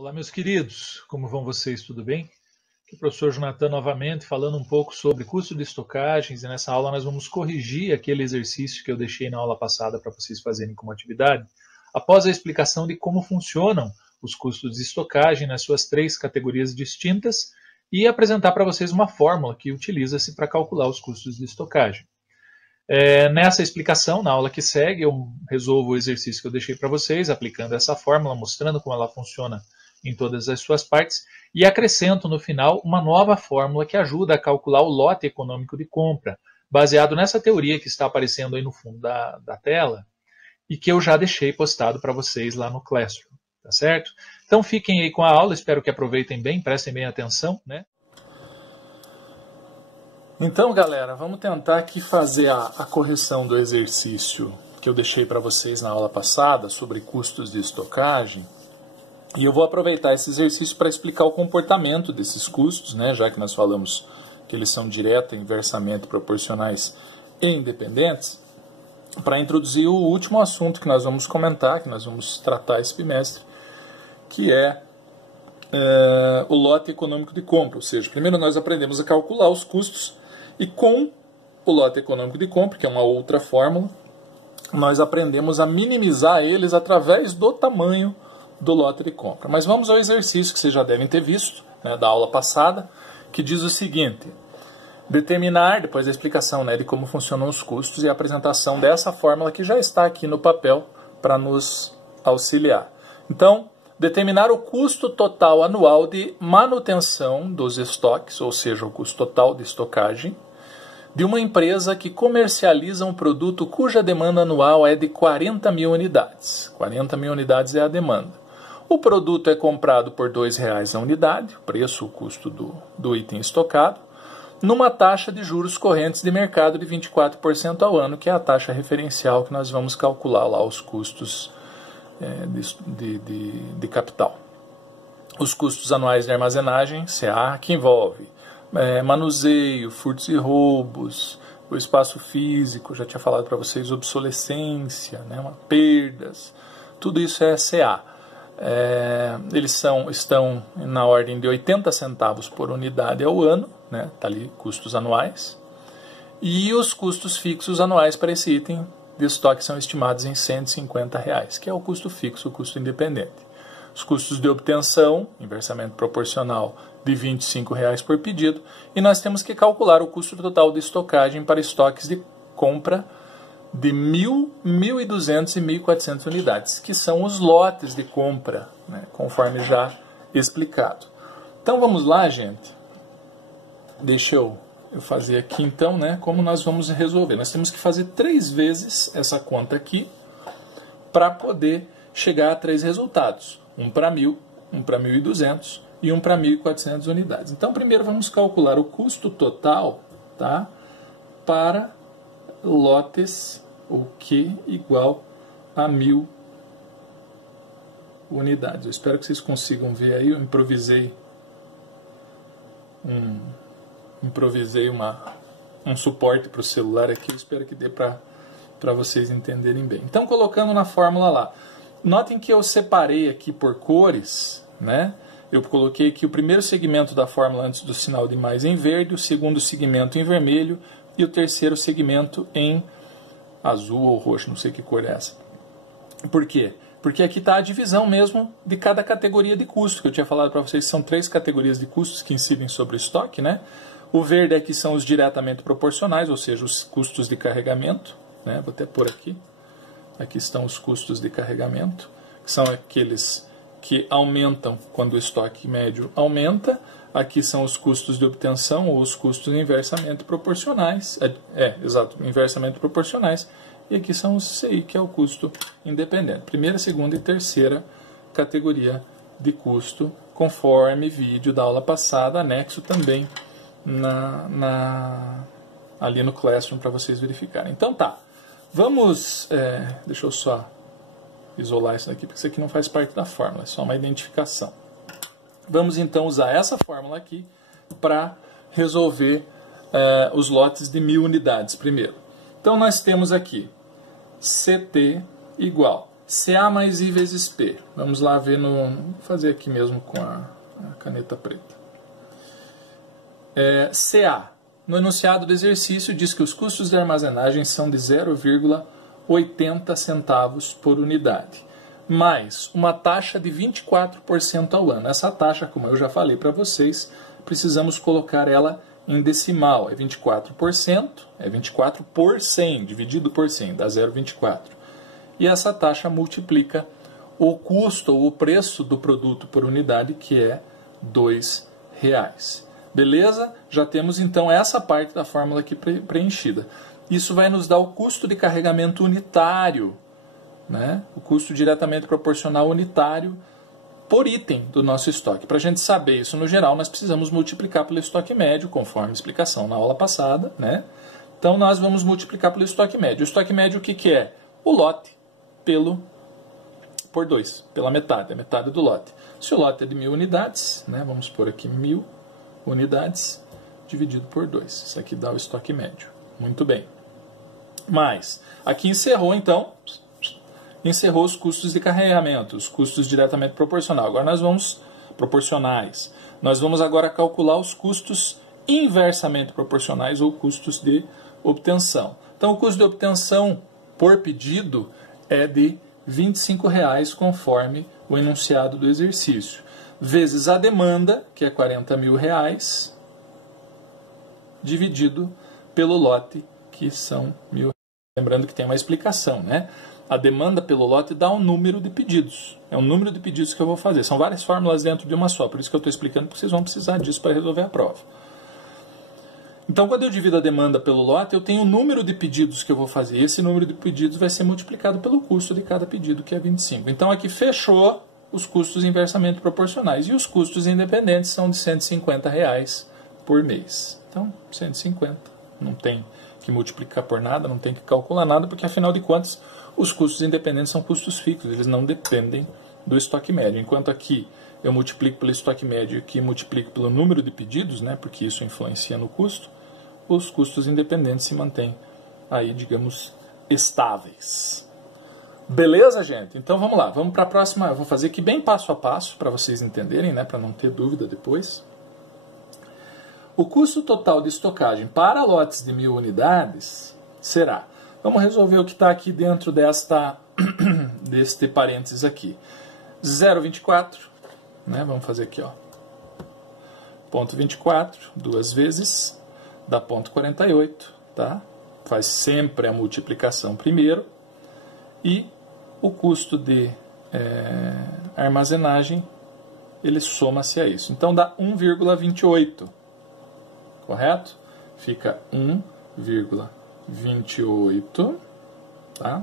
Olá, meus queridos, como vão vocês? Tudo bem? Aqui é o professor Jonathan novamente falando um pouco sobre custo de estocagens, e nessa aula nós vamos corrigir aquele exercício que eu deixei na aula passada para vocês fazerem como atividade, após a explicação de como funcionam os custos de estocagem nas suas três categorias distintas e apresentar para vocês uma fórmula que utiliza-se para calcular os custos de estocagem. Nessa explicação, na aula que segue, eu resolvo o exercício que eu deixei para vocês, aplicando essa fórmula, mostrando como ela funciona em todas as suas partes, e acrescento no final uma nova fórmula que ajuda a calcular o lote econômico de compra, baseado nessa teoria que está aparecendo aí no fundo da tela, e que eu já deixei postado para vocês lá no Classroom, tá certo? Então fiquem aí com a aula, espero que aproveitem bem, prestem bem atenção, né? Então, galera, vamos tentar aqui fazer a correção do exercício que eu deixei para vocês na aula passada sobre custos de estocagem. E eu vou aproveitar esse exercício para explicar o comportamento desses custos, né, já que nós falamos que eles são direta, inversamente proporcionais e independentes, para introduzir o último assunto que nós vamos comentar, que nós vamos tratar esse bimestre, que é o lote econômico de compra. Ou seja, primeiro nós aprendemos a calcular os custos e com o lote econômico de compra, que é uma outra fórmula, nós aprendemos a minimizar eles através do tamanho do lote de compra. Mas vamos ao exercício que vocês já devem ter visto, né, da aula passada, que diz o seguinte: determinar, depois da explicação, né, de como funcionam os custos e a apresentação dessa fórmula que já está aqui no papel para nos auxiliar. Então, determinar o custo total anual de manutenção dos estoques, ou seja, o custo total de estocagem, de uma empresa que comercializa um produto cuja demanda anual é de 40 mil unidades. 40 mil unidades é a demanda. O produto é comprado por R$ 2,00 a unidade, o preço, o custo do item estocado, numa taxa de juros correntes de mercado de 24% ao ano, que é a taxa referencial que nós vamos calcular lá os custos de capital. Os custos anuais de armazenagem, CA, que envolve manuseio, furtos e roubos, o espaço físico, já tinha falado para vocês, obsolescência, né, perdas, tudo isso é CA. Eles estão na ordem de 80 centavos por unidade ao ano, né, tá ali custos anuais, e os custos fixos anuais para esse item de estoque são estimados em R$ 150, que é o custo fixo, o custo independente. Os custos de obtenção, inversamente proporcional, de R$ 25 por pedido, e nós temos que calcular o custo total de estocagem para estoques de compra de 1.000, 1.200 e 1.400 unidades, que são os lotes de compra, né, conforme já explicado. Então vamos lá, gente. Deixa eu fazer aqui então, né, como nós vamos resolver. Nós temos que fazer 3 vezes essa conta aqui para poder chegar a 3 resultados. Um para 1.000, um para 1.200 e um para 1.400 unidades. Então primeiro vamos calcular o custo total, tá, para lotes, o que igual a 1.000 unidades. Eu espero que vocês consigam ver aí. Eu improvisei um suporte para o celular aqui. Eu espero que dê para vocês entenderem bem. Então, colocando na fórmula lá, notem que eu separei aqui por cores, né? Eu coloquei aqui o primeiro segmento da fórmula antes do sinal de mais em verde, o segundo segmento em vermelho e o terceiro segmento em azul ou roxo, não sei que cor é essa. Por quê? Porque aqui está a divisão mesmo de cada categoria de custo, que eu tinha falado para vocês, são 3 categorias de custos que incidem sobre o estoque, né? O verde aqui são os diretamente proporcionais, ou seja, os custos de carregamento, né? Vou até pôr aqui. Aqui estão os custos de carregamento, que são aqueles que aumentam quando o estoque médio aumenta. Aqui são os custos de obtenção ou os custos inversamente proporcionais. Exato, inversamente proporcionais. E aqui são os CI, que é o custo independente. Primeira, segunda e terceira categoria de custo, conforme vídeo da aula passada, anexo também ali no Classroom para vocês verificarem. Então tá, vamos, deixa eu só isolar isso daqui, porque isso aqui não faz parte da fórmula, é só uma identificação. Vamos então usar essa fórmula aqui para resolver os lotes de 1.000 unidades primeiro. Então nós temos aqui CT igual CA mais I vezes P. Vamos lá ver no... Vou fazer aqui mesmo com a caneta preta. CA. No enunciado do exercício diz que os custos de armazenagem são de 0,80 centavos por unidade, mais uma taxa de 24% ao ano. Essa taxa, como eu já falei para vocês, precisamos colocar ela em decimal. É 24%, é 24 por 100, dividido por 100, dá 0,24. E essa taxa multiplica o custo ou o preço do produto por unidade, que é R$2. Beleza? Já temos então essa parte da fórmula aqui preenchida. Isso vai nos dar o custo de carregamento unitário, né? O custo diretamente proporcional unitário por item do nosso estoque. Para a gente saber isso no geral, nós precisamos multiplicar pelo estoque médio, conforme a explicação na aula passada, né? Então nós vamos multiplicar pelo estoque médio. O estoque médio o que é? O lote por 2, pela metade, a metade do lote. Se o lote é de 1000 unidades, né? Vamos pôr aqui 1000 unidades dividido por 2. Isso aqui dá o estoque médio. Muito bem. Mas, aqui encerrou então, encerrou os custos de carregamento, os custos diretamente proporcionais. Agora nós vamos, proporcionais. Nós vamos agora calcular os custos inversamente proporcionais ou custos de obtenção. Então, o custo de obtenção por pedido é de R$25, conforme o enunciado do exercício, vezes a demanda, que é R$40.000, dividido pelo lote, que são 1.000. Lembrando que tem uma explicação, né? A demanda pelo lote dá um número de pedidos. É um número de pedidos que eu vou fazer. São várias fórmulas dentro de uma só, por isso que eu estou explicando, porque vocês vão precisar disso para resolver a prova. Então, quando eu divido a demanda pelo lote, eu tenho o número de pedidos que eu vou fazer. E esse número de pedidos vai ser multiplicado pelo custo de cada pedido, que é 25. Então, aqui fechou os custos inversamente proporcionais. E os custos independentes são de R$150 por mês. Então, 150. Não tem que multiplicar por nada, não tem que calcular nada, porque, afinal de contas, os custos independentes são custos fixos. Eles não dependem do estoque médio. Enquanto aqui eu multiplico pelo estoque médio e aqui multiplico pelo número de pedidos, né, porque isso influencia no custo, os custos independentes se mantêm aí, digamos, estáveis. Beleza, gente? Então vamos lá, vamos para a próxima. Eu vou fazer aqui bem passo a passo para vocês entenderem, né, para não ter dúvida depois. O custo total de estocagem para lotes de 1000 unidades será... Vamos resolver o que está aqui dentro deste parênteses aqui. 0,24, né? Vamos fazer aqui, ó. Ponto 24, duas vezes, dá ponto 48, tá? Faz sempre a multiplicação primeiro. E o custo de armazenagem, ele soma-se a isso. Então dá 1,28, correto? Fica 1,28, tá?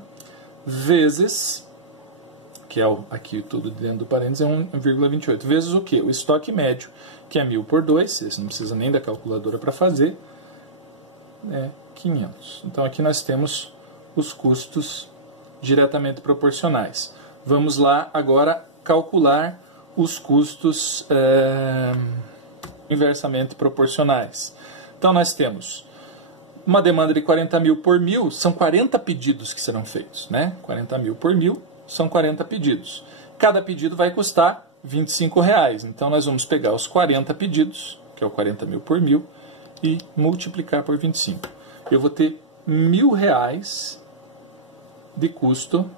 Vezes, que é aqui tudo dentro do parênteses, é 1,28. Vezes o quê? O estoque médio, que é 1000 por 2, esse não precisa nem da calculadora para fazer, é 500. Então aqui nós temos os custos diretamente proporcionais. Vamos lá agora calcular os custos inversamente proporcionais. Então nós temos uma demanda de 40.000 por 1000, são 40 pedidos que serão feitos, né? 40.000 por 1000 são 40 pedidos. Cada pedido vai custar R$25. Então nós vamos pegar os 40 pedidos, que é o 40.000 por 1000, e multiplicar por 25. Eu vou ter R$1.000 de custo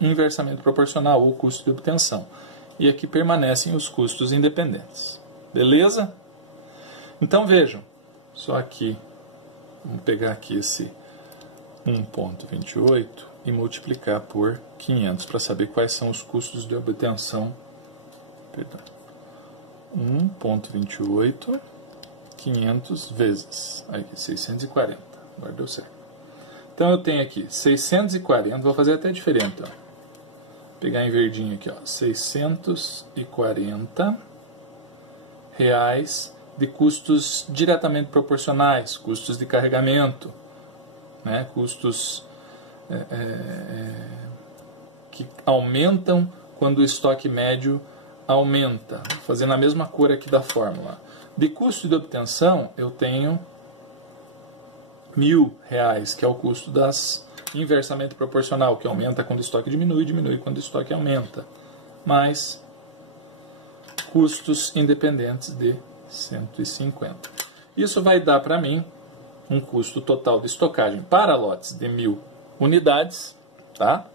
inversamente proporcional, ou custo de obtenção. E aqui permanecem os custos independentes. Beleza? Então vejam, só aqui, vamos pegar aqui esse 1,28 e multiplicar por 500 para saber quais são os custos de obtenção. Perdão. 1,28, 500 vezes, aqui, 640, agora deu certo. Então eu tenho aqui 640, vou fazer até diferente, ó. Vou pegar em verdinho aqui, ó, 640 reais de custos diretamente proporcionais, custos de carregamento, né, custos que aumentam quando o estoque médio aumenta. Fazendo a mesma cor aqui da fórmula. De custo de obtenção, eu tenho R$1.000, que é o custo das inversamente proporcional, que aumenta quando o estoque diminui, diminui quando o estoque aumenta, mais custos independentes de 150. Isso vai dar para mim um custo total de estocagem para lotes de 1.000 unidades, tá?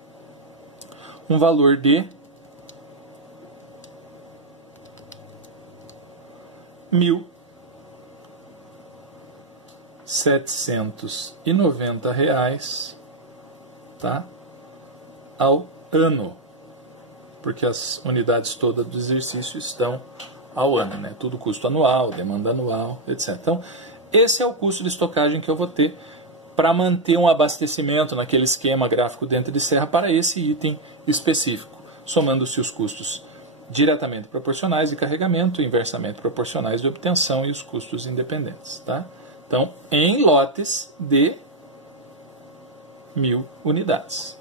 Um valor de R$1.790, tá? Ao ano, porque as unidades todas do exercício estão ao ano, né? Tudo custo anual, demanda anual, etc. Então, esse é o custo de estocagem que eu vou ter para manter um abastecimento naquele esquema gráfico dentro de serra para esse item específico, somando-se os custos diretamente proporcionais de carregamento, inversamente proporcionais de obtenção e os custos independentes, tá? Então, em lotes de 1.000 unidades.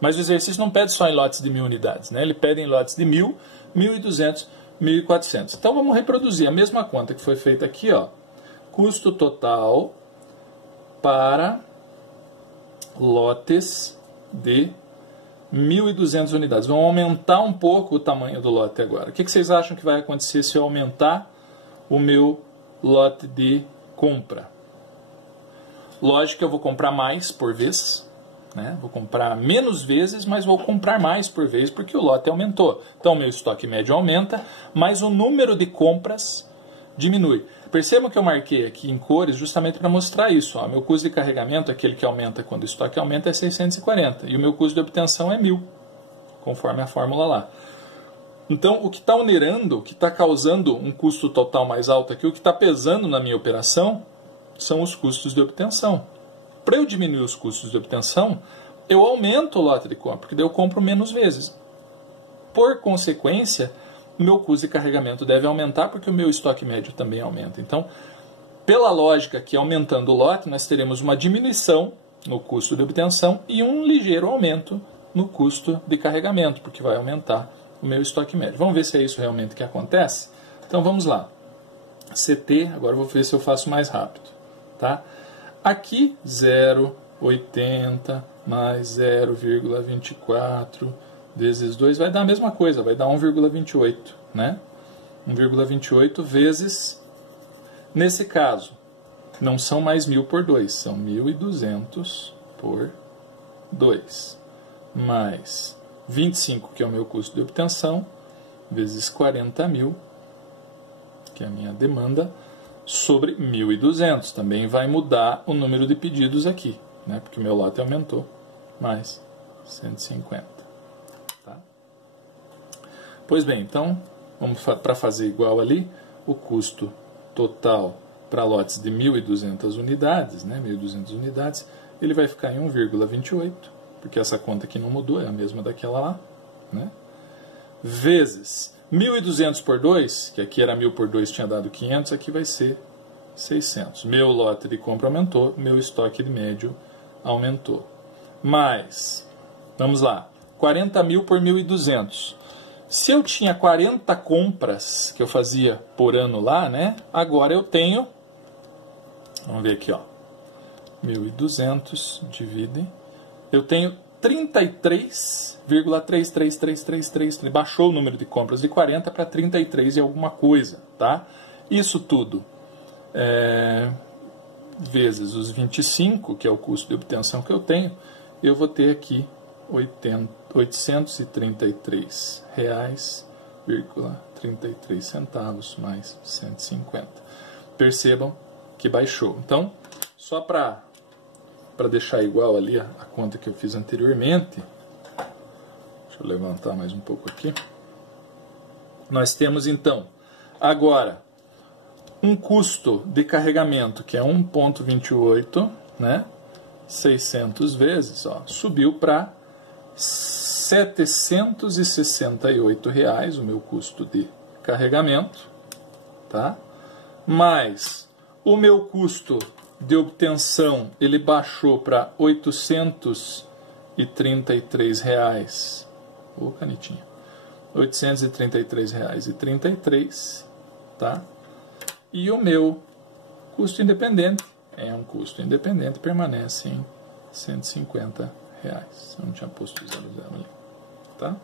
Mas o exercício não pede só em lotes de 1.000 unidades, né? Ele pede em lotes de 1.000, 1.200, 1.400. Então, vamos reproduzir a mesma conta que foi feita aqui, ó. Custo total para lotes de 1.200 unidades. Vamos aumentar um pouco o tamanho do lote agora. O que vocês acham que vai acontecer se eu aumentar o meu lote de compra? Lógico que eu vou comprar mais por vez, né? Vou comprar menos vezes, mas vou comprar mais por vez porque o lote aumentou. Então, meu estoque médio aumenta, mas o número de compras diminui. Percebam que eu marquei aqui em cores justamente para mostrar isso. Ó. Meu custo de carregamento, aquele que aumenta quando o estoque aumenta, é 640. E o meu custo de obtenção é 1.000, conforme a fórmula lá. Então, o que está onerando, o que está causando um custo total mais alto aqui, o que está pesando na minha operação, são os custos de obtenção. Para eu diminuir os custos de obtenção, eu aumento o lote de compra, porque daí eu compro menos vezes. Por consequência, o meu custo de carregamento deve aumentar, porque o meu estoque médio também aumenta. Então, pela lógica que aumentando o lote, nós teremos uma diminuição no custo de obtenção e um ligeiro aumento no custo de carregamento, porque vai aumentar o meu estoque médio. Vamos ver se é isso realmente que acontece? Então, vamos lá. CT, agora eu vou ver se eu faço mais rápido. Tá? Aqui, 0,80 mais 0,24 vezes 2 vai dar a mesma coisa, vai dar 1,28, né? 1,28 vezes, nesse caso, não são mais 1.000 por 2, são 1.200 por 2, mais 25, que é o meu custo de obtenção, vezes 40.000, que é a minha demanda, sobre 1.200. Também vai mudar o número de pedidos aqui, né? Porque o meu lote aumentou, mais 150. Pois bem, então, vamos para fazer igual ali, o custo total para lotes de 1.200 unidades, né, 1.200 unidades, ele vai ficar em 1,28, porque essa conta aqui não mudou, é a mesma daquela lá, né, vezes 1.200 por 2, que aqui era 1.000 por 2, tinha dado 500, aqui vai ser 600. Meu lote de compra aumentou, meu estoque de médio aumentou. Mais, vamos lá, 40.000 por 1.200. Se eu tinha 40 compras que eu fazia por ano lá, né? Agora eu tenho, vamos ver aqui, ó, 1.200 divide, eu tenho 33,33333, baixou o número de compras de 40 para 33 e alguma coisa, tá? Isso tudo vezes os 25, que é o custo de obtenção que eu tenho, eu vou ter aqui R$833,33 mais 150. Percebam que baixou. Então, só para deixar igual ali a conta que eu fiz anteriormente, deixa eu levantar mais um pouco aqui. Nós temos então, agora, um custo de carregamento que é 1,28, né? 600 vezes, ó, subiu para R$ 768 o meu custo de carregamento, tá? Mais o meu custo de obtenção, ele baixou para R$ 833. Ô, canetinha. R$ 833,33, tá? E o meu custo independente é um custo independente, permanece em R$150. Eu não tinha posto 00 ali. Tá?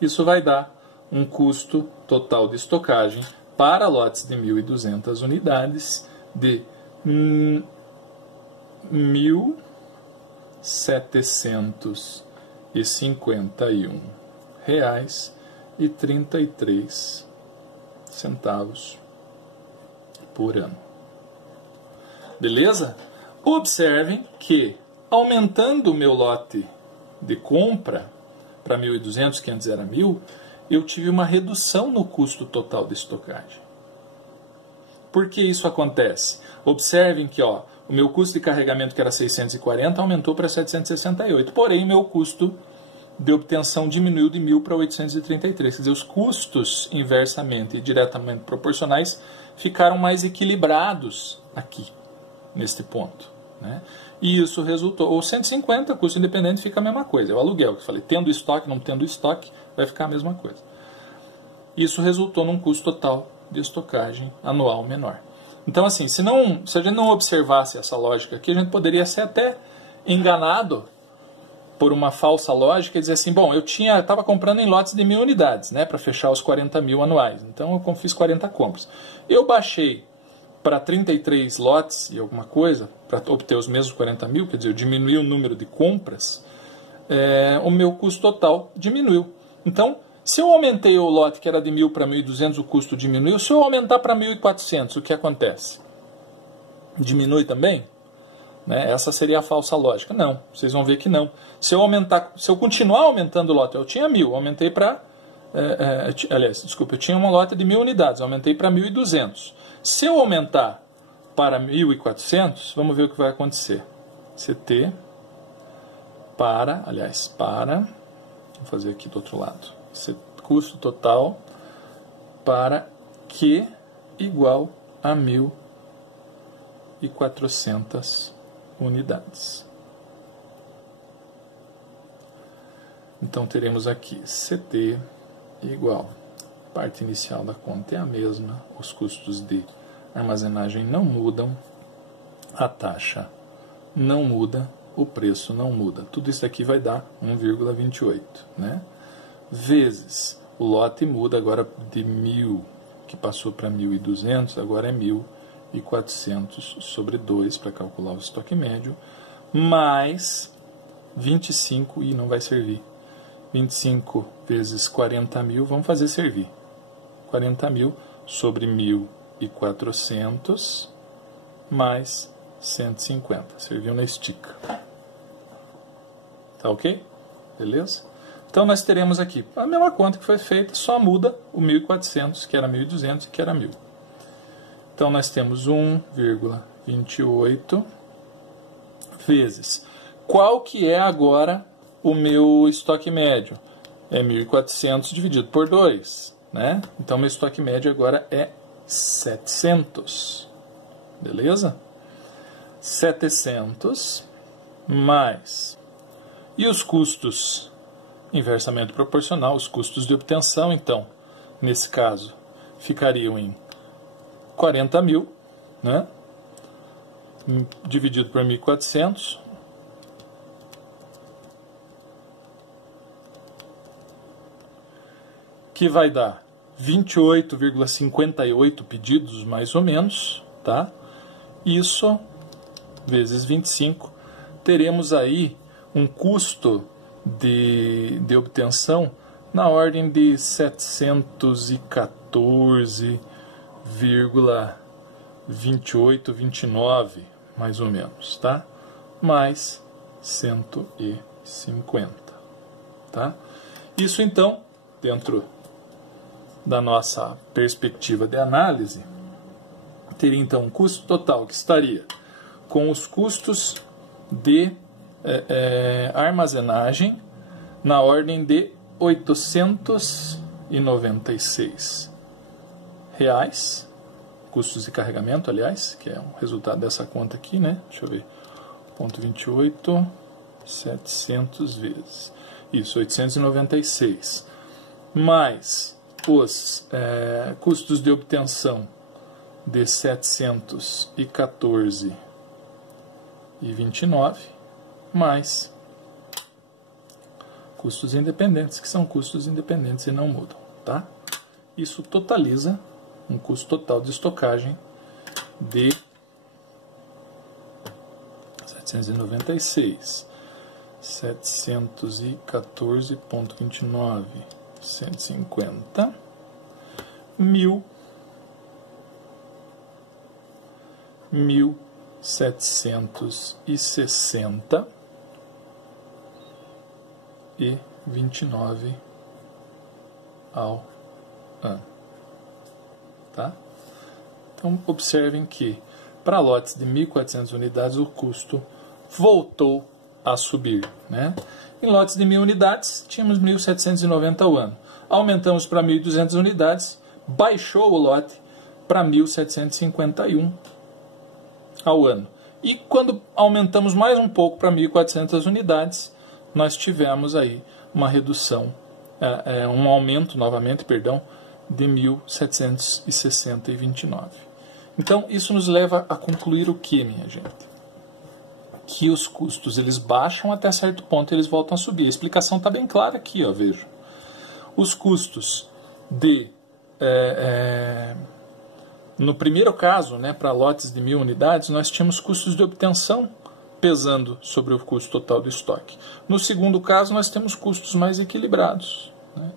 Isso vai dar um custo total de estocagem para lotes de 1.200 unidades de R$1.751,33 por ano. Beleza? Observem que, aumentando o meu lote de compra para 1.200, que antes era 1.000, eu tive uma redução no custo total de estocagem. Por que isso acontece? Observem que o meu custo de carregamento, que era 640, aumentou para 768. Porém, meu custo de obtenção diminuiu de 1.000 para 833. Quer dizer, os custos inversamente e diretamente proporcionais ficaram mais equilibrados aqui, neste ponto, né? E isso resultou, ou 150, custo independente, fica a mesma coisa. É o aluguel, que eu falei, tendo estoque, não tendo estoque, vai ficar a mesma coisa. Isso resultou num custo total de estocagem anual menor. Então, assim, se a gente não observasse essa lógica aqui, a gente poderia ser até enganado por uma falsa lógica e dizer assim, bom, eu estava comprando em lotes de 1.000 unidades, né, para fechar os 40.000 anuais. Então, eu fiz 40 compras. Eu baixei para 33 lotes e alguma coisa, para obter os mesmos 40.000, quer dizer, eu diminui o número de compras, o meu custo total diminuiu. Então, se eu aumentei o lote que era de 1.000 para 1.200, o custo diminuiu. Se eu aumentar para 1.400, o que acontece? Diminui também? Né? Essa seria a falsa lógica. Não, vocês vão ver que não. Se eu continuar aumentando o lote, eu tinha 1.000, aumentei para... eu tinha um lote de 1.000 unidades, aumentei para 1.200. Se eu aumentar para 1.400, vamos ver o que vai acontecer. CT vamos fazer aqui do outro lado. Custo total para Q igual a 1.400 unidades. Então teremos aqui CT igual, parte inicial da conta é a mesma, os custos de armazenagem não mudam, a taxa não muda, o preço não muda. Tudo isso aqui vai dar 1,28, né? Vezes o lote muda agora de 1.000, que passou para 1.200, agora é 1.400 sobre 2 para calcular o estoque médio, mais 25, e não vai servir. 25 vezes 40.000, vamos fazer servir. 40.000 sobre 1.400 mais 150. Serviu na estica. Tá ok? Beleza? Então nós teremos aqui a mesma conta que foi feita, só muda o 1.400, que era 1.200 e que era 1.000. Então nós temos 1,28 vezes. Qual que é agora o meu estoque médio? É 1.400 dividido por 2, né? Então meu estoque médio agora é 700. Beleza? 700 mais. E os custos inversamente proporcional, os custos de obtenção, então, nesse caso, ficariam em 40.000, né? Dividido por 1.400, que vai dar 28,58 pedidos, mais ou menos, tá? Isso vezes 25, teremos aí um custo de obtenção na ordem de 714,28, 29, mais ou menos, tá? Mais 150, tá? Isso então, dentro da nossa perspectiva de análise, teria então um custo total que estaria com os custos de armazenagem na ordem de R$896, custos de carregamento, aliás, que é o resultado dessa conta aqui, né? Deixa eu ver, ponto 28, 700 vezes, isso, 896, mais os custos de obtenção de 714,29, mais custos independentes, que são custos independentes e não mudam, tá? Isso totaliza um custo total de estocagem de 796, 714,29, 150, 1.760 e 29 ao ano, tá? Então, observem que para lotes de 1.400 unidades o custo voltou a subir, né? Em lotes de 1.000 unidades, tínhamos 1.790 ao ano. Aumentamos para 1.200 unidades, baixou o lote para 1.751 ao ano. E quando aumentamos mais um pouco para 1.400 unidades, nós tivemos aí uma redução, um aumento novamente, perdão, de 1.760,29. Então, isso nos leva a concluir o que, minha gente? Que os custos eles baixam até certo ponto e eles voltam a subir. A explicação está bem clara aqui, ó, veja. Os custos no primeiro caso, né, para lotes de 1.000 unidades, nós tínhamos custos de obtenção pesando sobre o custo total do estoque. No segundo caso, nós temos custos mais equilibrados, né?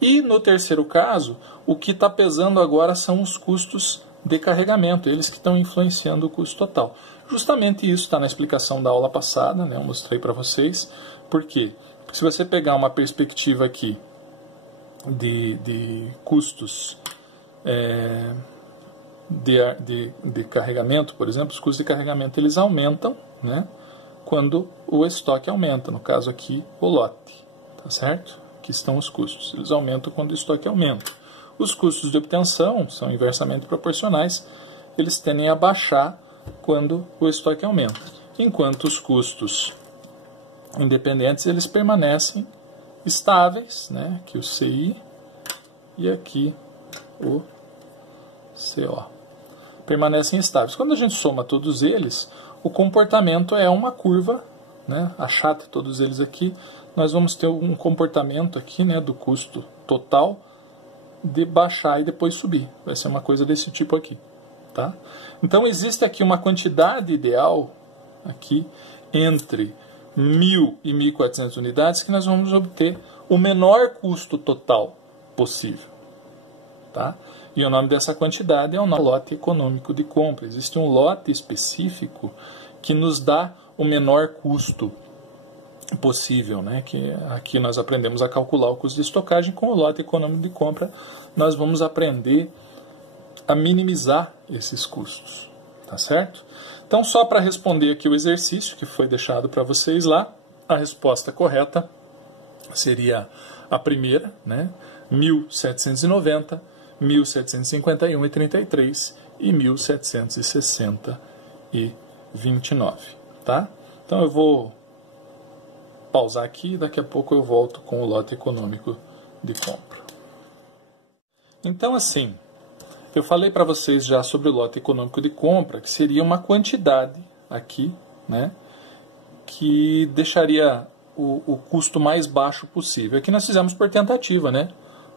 E no terceiro caso, o que está pesando agora são os custos de carregamento, eles que estão influenciando o custo total. Justamente isso está na explicação da aula passada, né? Eu mostrei para vocês. Por quê? Porque se você pegar uma perspectiva aqui de custos de carregamento, por exemplo, os custos de carregamento eles aumentam, né, quando o estoque aumenta, no caso aqui o lote, tá certo? Aqui estão os custos, eles aumentam quando o estoque aumenta. Os custos de obtenção são inversamente proporcionais, eles tendem a baixar quando o estoque aumenta, enquanto os custos independentes eles permanecem estáveis, né? Aqui o CI e aqui o CO. Permanecem estáveis. Quando a gente soma todos eles, o comportamento é uma curva, né? Achata todos eles aqui, nós vamos ter um comportamento aqui, né, do custo total de baixar e depois subir. Vai ser uma coisa desse tipo aqui, tá? Então existe aqui uma quantidade ideal aqui entre 1.000 e 1.400 unidades que nós vamos obter o menor custo total possível, tá? E o nome dessa quantidade é o lote econômico de compra. Existe um lote específico que nos dá o menor custo possível, né? Que aqui nós aprendemos a calcular o custo de estocagem. Com o lote econômico de compra, nós vamos aprender a minimizar esses custos, tá certo? Então, só para responder aqui o exercício que foi deixado para vocês lá, a resposta correta seria a primeira, né? 1.790, 1.751,33 e 1.760,29, tá? Então eu vou pausar aqui e daqui a pouco eu volto com o lote econômico de compra. Então assim, eu falei para vocês já sobre o lote econômico de compra, que seria uma quantidade aqui, né, que deixaria o custo mais baixo possível. Aqui nós fizemos por tentativa, né?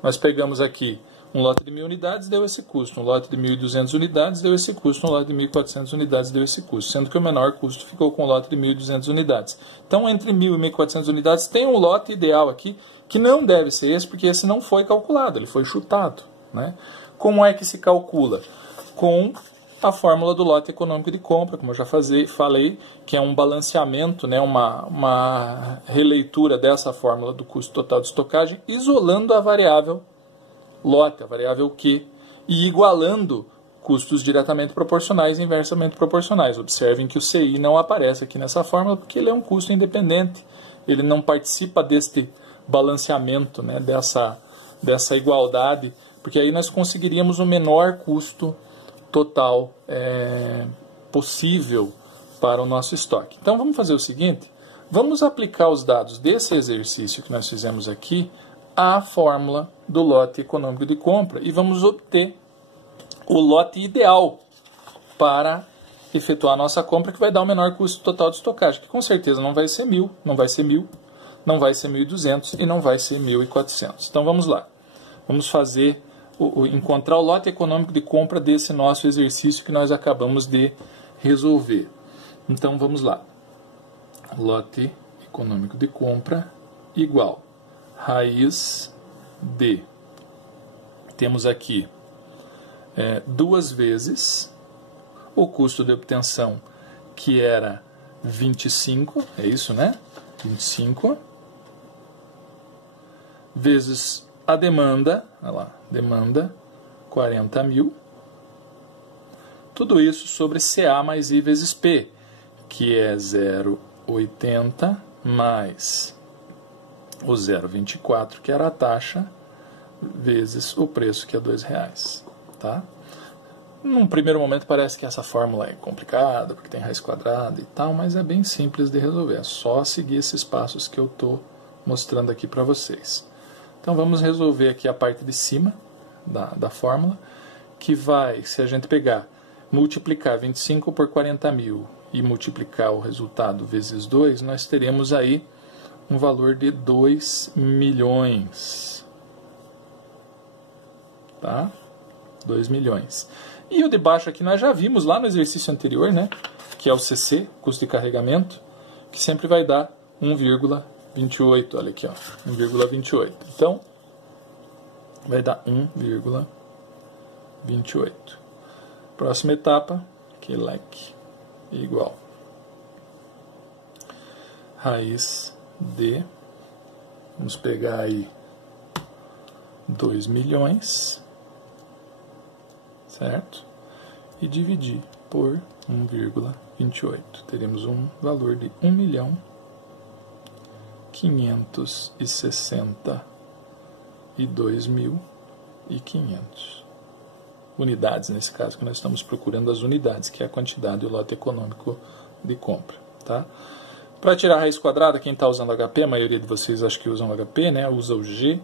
Nós pegamos aqui um lote de 1.000 unidades, deu esse custo. Um lote de 1.200 unidades, deu esse custo. Um lote de 1.400 unidades, deu esse custo. Sendo que o menor custo ficou com o lote de 1.200 unidades. Então, entre 1.000 e 1.400 unidades, tem um lote ideal aqui, que não deve ser esse, porque esse não foi calculado, ele foi chutado, né? Como é que se calcula? Com a fórmula do lote econômico de compra, como eu já falei, que é um balanceamento, né? Uma releitura dessa fórmula do custo total de estocagem, isolando a variável lote, a variável Q, e igualando custos diretamente proporcionais e inversamente proporcionais. Observem que o CI não aparece aqui nessa fórmula porque ele é um custo independente. Ele não participa deste balanceamento, né, dessa igualdade, porque aí nós conseguiríamos o menor custo total possível para o nosso estoque. Então vamos fazer o seguinte, vamos aplicar os dados desse exercício que nós fizemos aqui à fórmula do lote econômico de compra e vamos obter o lote ideal para efetuar a nossa compra, que vai dar o menor custo total de estocagem, que com certeza não vai ser 1.000, não vai ser 1.000, não vai ser 1.200 e não vai ser 1.400. Então vamos lá. Vamos fazer, encontrar o lote econômico de compra desse nosso exercício que nós acabamos de resolver. Então vamos lá. Lote econômico de compra igual raiz de, temos aqui 2 vezes o custo de obtenção, que era 25, é isso, né? 25, vezes a demanda, olha lá, demanda 40.000, tudo isso sobre CA mais I vezes P, que é 0,80 mais o 0,24, que era a taxa, vezes o preço, que é R$2, tá? Num primeiro momento parece que essa fórmula é complicada, porque tem raiz quadrada e tal, mas é bem simples de resolver, é só seguir esses passos que eu estou mostrando aqui para vocês. Então vamos resolver aqui a parte de cima da fórmula, que vai, se a gente pegar, multiplicar 25 por 40.000 e multiplicar o resultado vezes 2, nós teremos aí um valor de 2 milhões. Tá? 2 milhões. E o de baixo aqui nós já vimos lá no exercício anterior, né? Que é o CC, custo de carregamento, que sempre vai dar 1,28. Olha aqui, ó, 1,28. Então, vai dar 1,28. Próxima etapa, que leque igual raiz de, vamos pegar aí 2 milhões, certo? E dividir por 1,28. Teremos um valor de 1.562.500 unidades, nesse caso que nós estamos procurando as unidades, que é a quantidade do lote econômico de compra, tá? Para tirar a raiz quadrada, quem está usando HP, a maioria de vocês acho que usam HP, né? Usa o G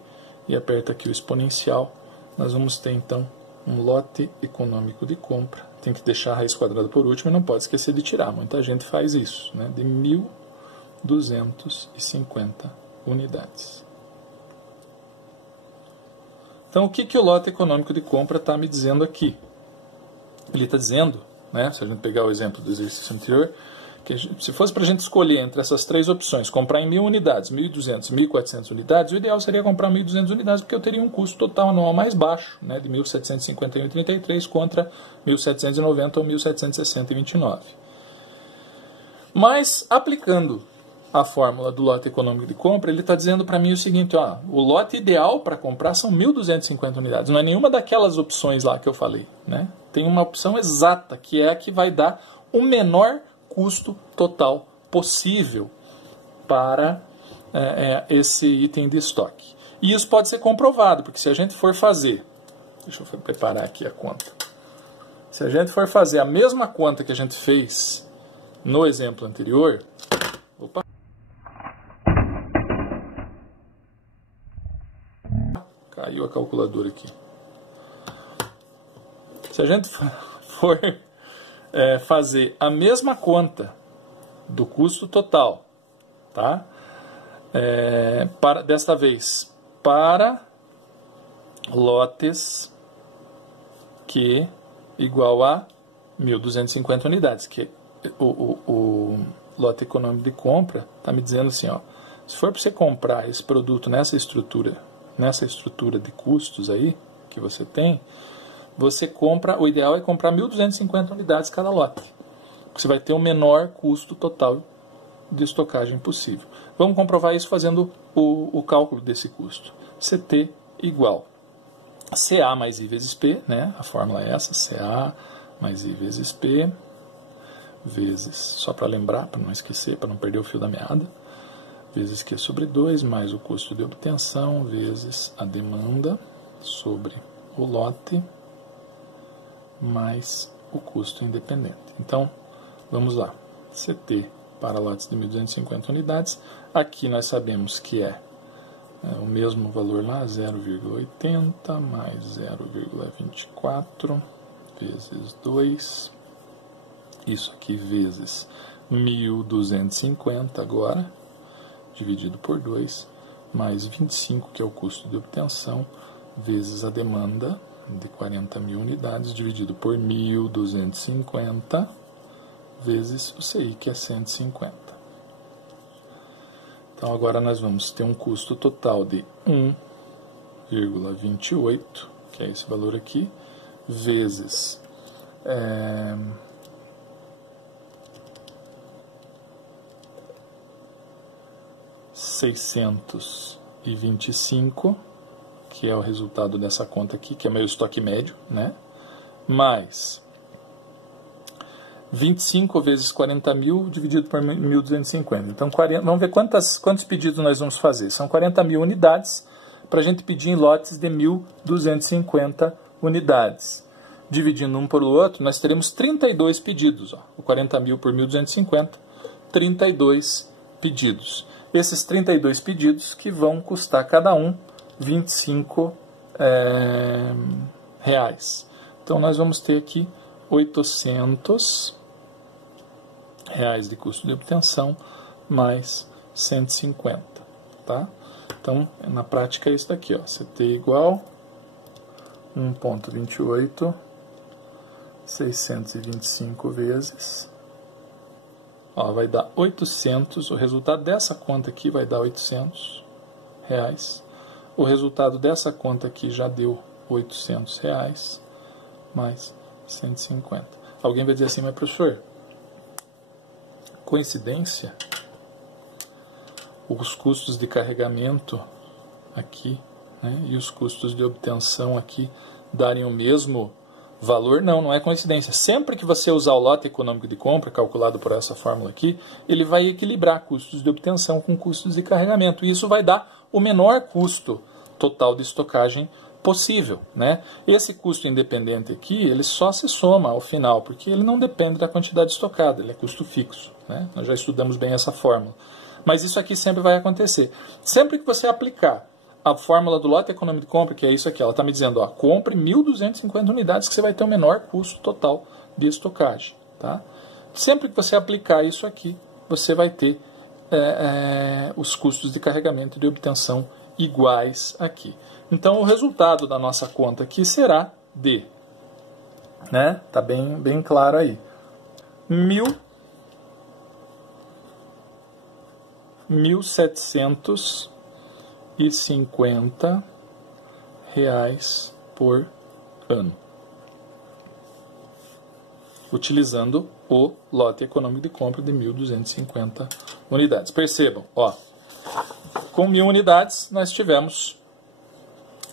e aperta aqui o exponencial. Nós vamos ter então um lote econômico de compra. Tem que deixar a raiz quadrada por último e não pode esquecer de tirar. Muita gente faz isso, né? De 1.250 unidades. Então, o que o lote econômico de compra está me dizendo aqui? Ele está dizendo, né, se a gente pegar o exemplo do exercício anterior, que se fosse para a gente escolher entre essas 3 opções, comprar em 1.000 unidades, 1.200, 1.400 unidades, o ideal seria comprar 1.200 unidades, porque eu teria um custo total anual mais baixo, né, de 1.751,33 contra 1.790 ou 1.760,29. Mas, aplicando a fórmula do lote econômico de compra, ele está dizendo para mim o seguinte, ó, o lote ideal para comprar são 1.250 unidades, não é nenhuma daquelas opções lá que eu falei, né? Tem uma opção exata, que é a que vai dar o menor custo total possível para esse item de estoque. E isso pode ser comprovado, porque se a gente for fazer, deixa eu preparar aqui a conta, se a gente for fazer a mesma conta que a gente fez no exemplo anterior, opa, caiu a calculadora aqui. Se a gente for fazer a mesma conta do custo total, tá? Desta vez para lotes que igual a 1.250 unidades, que o lote econômico de compra está me dizendo assim, ó, se for para você comprar esse produto nessa estrutura de custos aí que você tem, você compra, o ideal é comprar 1.250 unidades cada lote. Você vai ter o menor custo total de estocagem possível. Vamos comprovar isso fazendo o cálculo desse custo. CT igual CA mais I vezes P, né? A fórmula é essa, CA mais I vezes P, vezes, só para lembrar, para não esquecer, para não perder o fio da meada, vezes Q sobre 2, mais o custo de obtenção, vezes a demanda sobre o lote, mais o custo independente. Então, vamos lá. CT para lotes de 1.250 unidades. Aqui nós sabemos que é o mesmo valor lá, 0,80 mais 0,24 vezes 2, isso aqui vezes 1.250 agora, dividido por 2, mais 25, que é o custo de obtenção, vezes a demanda de 40.000 unidades, dividido por 1.250, vezes o CI, que é 150. Então, agora nós vamos ter um custo total de 1,28, que é esse valor aqui, vezes 625, que é o resultado dessa conta aqui, que é meu estoque médio, né? Mais 25 vezes 40.000 dividido por 1.250. Então, vamos ver quantos pedidos nós vamos fazer. São 40.000 unidades para a gente pedir em lotes de 1.250 unidades. Dividindo um por outro, nós teremos 32 pedidos. Ó. O 40.000 por 1.250, 32 pedidos. Esses 32 pedidos que vão custar cada um 25 reais. Então, nós vamos ter aqui 800 reais de custo de obtenção mais 150, tá? Então, na prática é isso daqui, ó, CT igual 1,28, 625 vezes, ó, vai dar 800, o resultado dessa conta aqui vai dar 800 reais, o resultado dessa conta aqui já deu 800 reais, mais 150. Alguém vai dizer assim, mas professor, coincidência? Os custos de carregamento aqui, né, e os custos de obtenção aqui darem o mesmo valor? Não, não é coincidência. Sempre que você usar o lote econômico de compra, calculado por essa fórmula aqui, ele vai equilibrar custos de obtenção com custos de carregamento. E isso vai dar o menor custo total de estocagem possível, né? Esse custo independente aqui, ele só se soma ao final, porque ele não depende da quantidade estocada, ele é custo fixo, né? Nós já estudamos bem essa fórmula. Mas isso aqui sempre vai acontecer. Sempre que você aplicar a fórmula do lote econômico de compra, que é isso aqui, ela está me dizendo, ó, compre 1.250 unidades que você vai ter o menor custo total de estocagem, tá? Sempre que você aplicar isso aqui, você vai ter os custos de carregamento e de obtenção iguais aqui. Então, o resultado da nossa conta aqui será D. Né? Tá bem claro aí. 1.750 reais por ano. Utilizando o lote econômico de compra de 1.250 unidades. Percebam, ó, com 1.000 unidades nós tivemos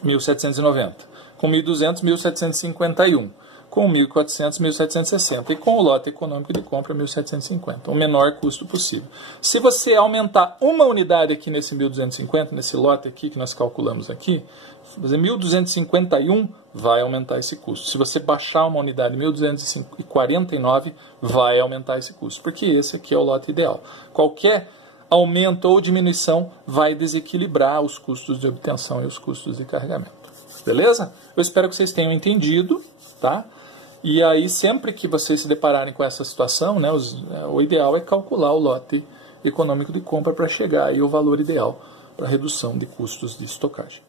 1.790. Com 1.200, 1.751. Com 1.400, 1.760. E com o lote econômico de compra, 1.750. O menor custo possível. Se você aumentar uma unidade aqui nesse 1.250, nesse lote aqui que nós calculamos aqui, fazer 1.251, vai aumentar esse custo. Se você baixar uma unidade 1.249, vai aumentar esse custo. Porque esse aqui é o lote ideal. Qualquer aumento ou diminuição vai desequilibrar os custos de obtenção e os custos de carregamento. Beleza? Eu espero que vocês tenham entendido, tá? E aí, sempre que vocês se depararem com essa situação, né, o ideal é calcular o lote econômico de compra para chegar aí ao valor ideal para redução de custos de estocagem.